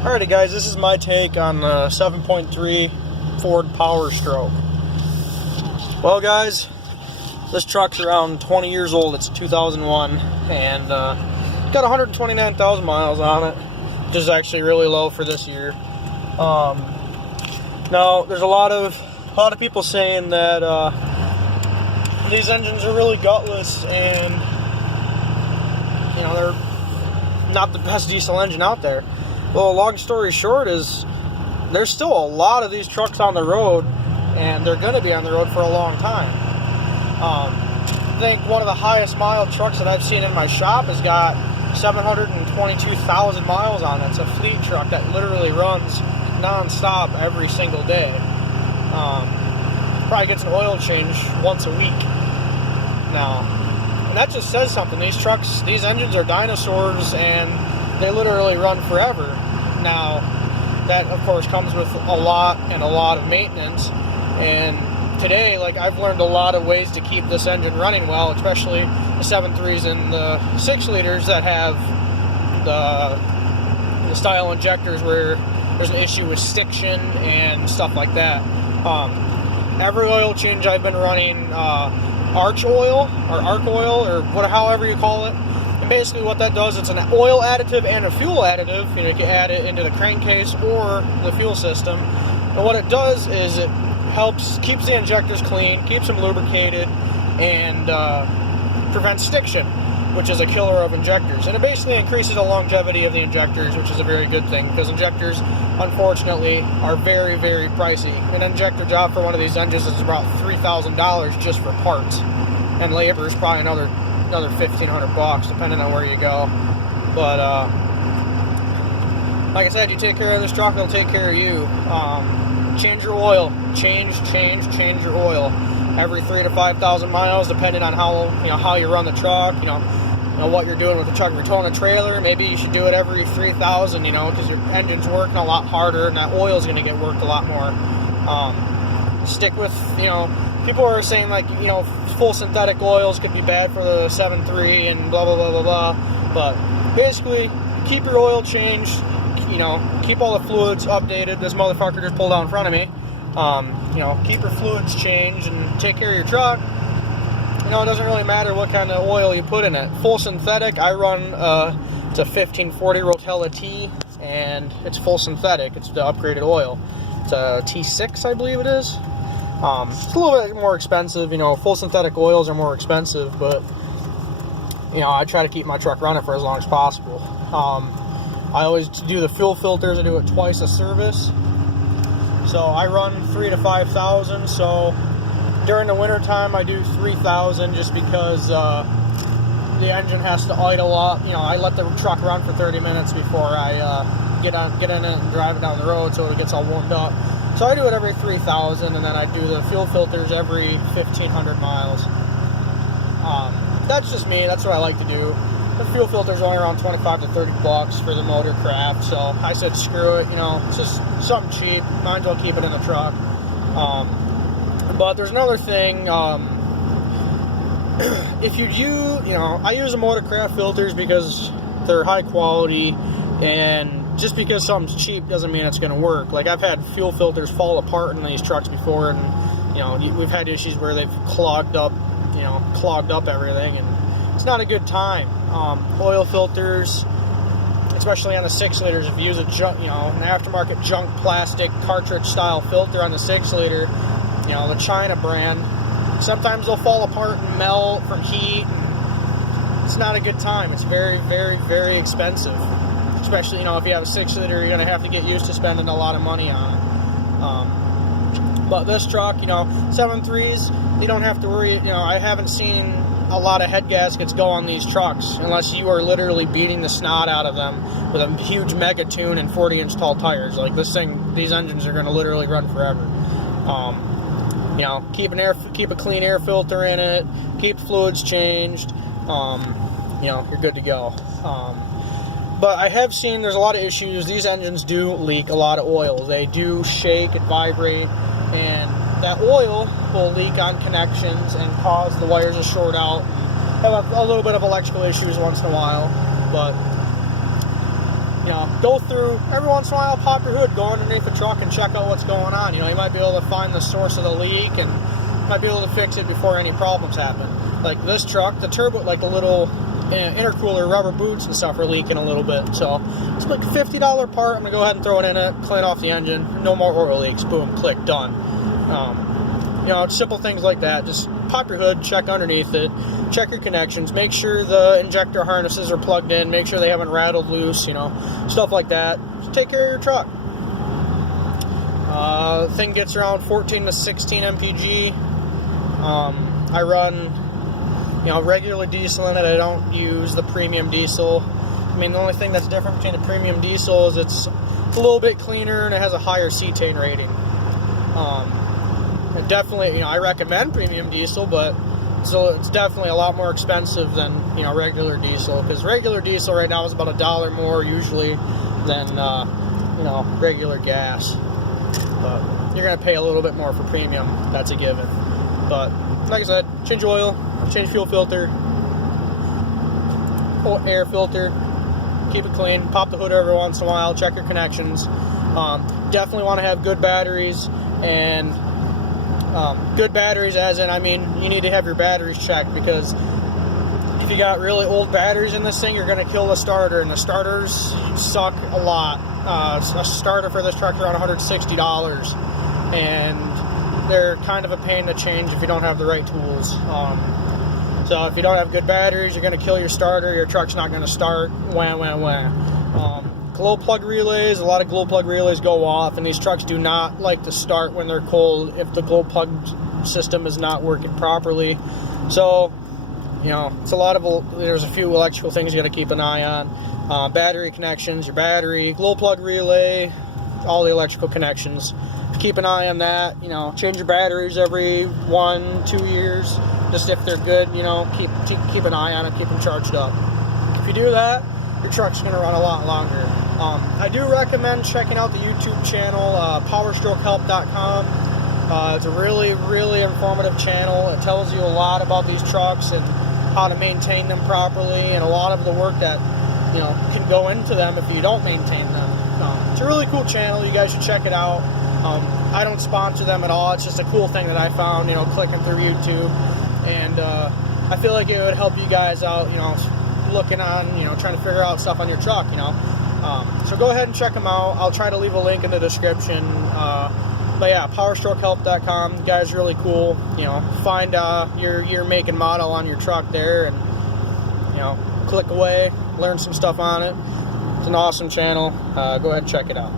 Alrighty guys, this is my take on the 7.3 Ford Powerstroke. Well guys, this truck's around 20 years old. It's 2001 and got 129,000 miles on it, which is actually really low for this year. Now there's a lot of people saying that these engines are really gutless and they're not the best diesel engine out there. Well, long story short is there's still a lot of these trucks on the road, and they're going to be on the road for a long time. I think one of the highest mile trucks that I've seen in my shop has got 722,000 miles on it. It's a fleet truck that literally runs non-stop every single day. Probably gets an oil change once a week now. And that just says something. These trucks, these engines are dinosaurs, and they literally run forever. Now, that of course comes with a lot of maintenance. And today, I've learned a lot of ways to keep this engine running well, especially the 7.3s and the 6 liters that have the style injectors where there's an issue with stiction and stuff like that. Every oil change I've been running arch oil or arc oil or however you call it. And basically what that does, it's an oil additive and a fuel additive. You can add it into the crankcase or the fuel system. And what it does is it keeps the injectors clean, keeps them lubricated, and prevents stiction, which is a killer of injectors. And it basically increases the longevity of the injectors, which is a very good thing, because injectors, unfortunately, are very, very pricey. An injector job for one of these engines is about $3,000 just for parts, and labor is probably another $1,500 depending on where you go. But like I said, you take care of this truck, it'll take care of you. Change your oil. Change your oil every 3,000 to 5,000 miles, depending on how you run the truck. What you're doing with the truck. If you're towing a trailer, maybe you should do it every 3,000. Because your engine's working a lot harder, and that oil's going to get worked a lot more. Stick with people are saying full synthetic oils could be bad for the 7.3 and blah blah blah blah blah. But basically, keep your oil changed. Keep all the fluids updated. This motherfucker just pulled out in front of me. Keep your fluids changed and take care of your truck. It doesn't really matter what kind of oil you put in it. Full synthetic, I run it's a 1540 Rotella T, and it's full synthetic. It's the upgraded oil. It's a T6, I believe it is. It's a little bit more expensive. Full synthetic oils are more expensive, but I try to keep my truck running for as long as possible. I always do the fuel filters. I do it twice a service. So I run 3,000 to 5,000. So during the winter time, I do 3,000 just because the engine has to idle up. I let the truck run for 30 minutes before I get in it and drive it down the road, so it gets all warmed up. So I do it every 3,000, and then I do the fuel filters every 1,500 miles. That's just me. That's what I like to do. The fuel filter's only around 25 to 30 bucks for the motor craft, so I said screw it. It's just something cheap. Might as well keep it in the truck. But there's another thing. If you do, I use the motor craft filters because they're high quality, and just because something's cheap doesn't mean it's going to work. I've had fuel filters fall apart in these trucks before, and we've had issues where they've clogged up everything, and it's not a good time. Oil filters, especially on the 6 liters, if you use an aftermarket junk plastic cartridge style filter on the 6 liter, the China brand, sometimes they'll fall apart and melt from heat. It's not a good time. It's very, very, very expensive. Especially, if you have a 6 liter, you're going to have to get used to spending a lot of money on it. But this truck, 7.3s, you don't have to worry. I haven't seen a lot of head gaskets go on these trucks unless you are literally beating the snot out of them with a huge mega tune and 40-inch tall tires. These engines are going to literally run forever. Keep a clean air filter in it, keep fluids changed. You're good to go. But I have seen there's a lot of issues. These engines do leak a lot of oil. They do shake and vibrate, and that oil will leak on connections and cause the wires to short out. Have a little bit of electrical issues once in a while, but go through, every once in a while, pop your hood, go underneath the truck and check out what's going on. You might be able to find the source of the leak and might be able to fix it before any problems happen. Like this truck, the turbo, like the little intercooler rubber boots and stuff are leaking a little bit. So it's like a $50 part. I'm gonna go ahead and throw it in it, clean off the engine. No more oil leaks. Boom, click, done. Simple things like that. Just pop your hood, check underneath it, check your connections, make sure the injector harnesses are plugged in, make sure they haven't rattled loose, stuff like that. Just take care of your truck. The thing gets around 14 to 16 mpg. I run, regular diesel in it. I don't use the premium diesel. I mean, the only thing that's different between the premium diesel is it's a little bit cleaner and it has a higher cetane rating. Definitely, I recommend premium diesel, but it's definitely a lot more expensive than, regular diesel, because regular diesel right now is about $1 more usually than, regular gas. But you're going to pay a little bit more for premium. That's a given. But like I said, change oil, change fuel filter, air filter, keep it clean, pop the hood every once in a while, check your connections. Definitely want to have good batteries, and good batteries as in, you need to have your batteries checked, because if you got really old batteries in this thing, you're going to kill the starter, and the starters suck a lot. A starter for this truck is around $160, and they're kind of a pain to change if you don't have the right tools. So if you don't have good batteries, you're going to kill your starter, your truck's not going to start. Glow plug relays, a lot of glow plug relays go off, and these trucks do not like to start when they're cold if the glow plug system is not working properly. So, it's there's a few electrical things you got to keep an eye on. Battery connections, your battery, glow plug relay, all the electrical connections. Keep an eye on that. Change your batteries every 1-2 years, just if they're good. Keep an eye on it, keep them charged up. If you do that, your truck's going to run a lot longer. I do recommend checking out the YouTube channel, Powerstrokehelp.com. It's a really, really informative channel. It tells you a lot about these trucks and how to maintain them properly, and a lot of the work that can go into them if you don't maintain them. It's a really cool channel. You guys should check it out. I don't sponsor them at all. It's just a cool thing that I found, clicking through YouTube, and I feel like it would help you guys out, looking on, trying to figure out stuff on your truck, So go ahead and check them out. I'll try to leave a link in the description. But yeah, Powerstrokehelp.com. The guy's really cool. Find your make and model on your truck there, and click away, learn some stuff on it. It's an awesome channel. Go ahead and check it out.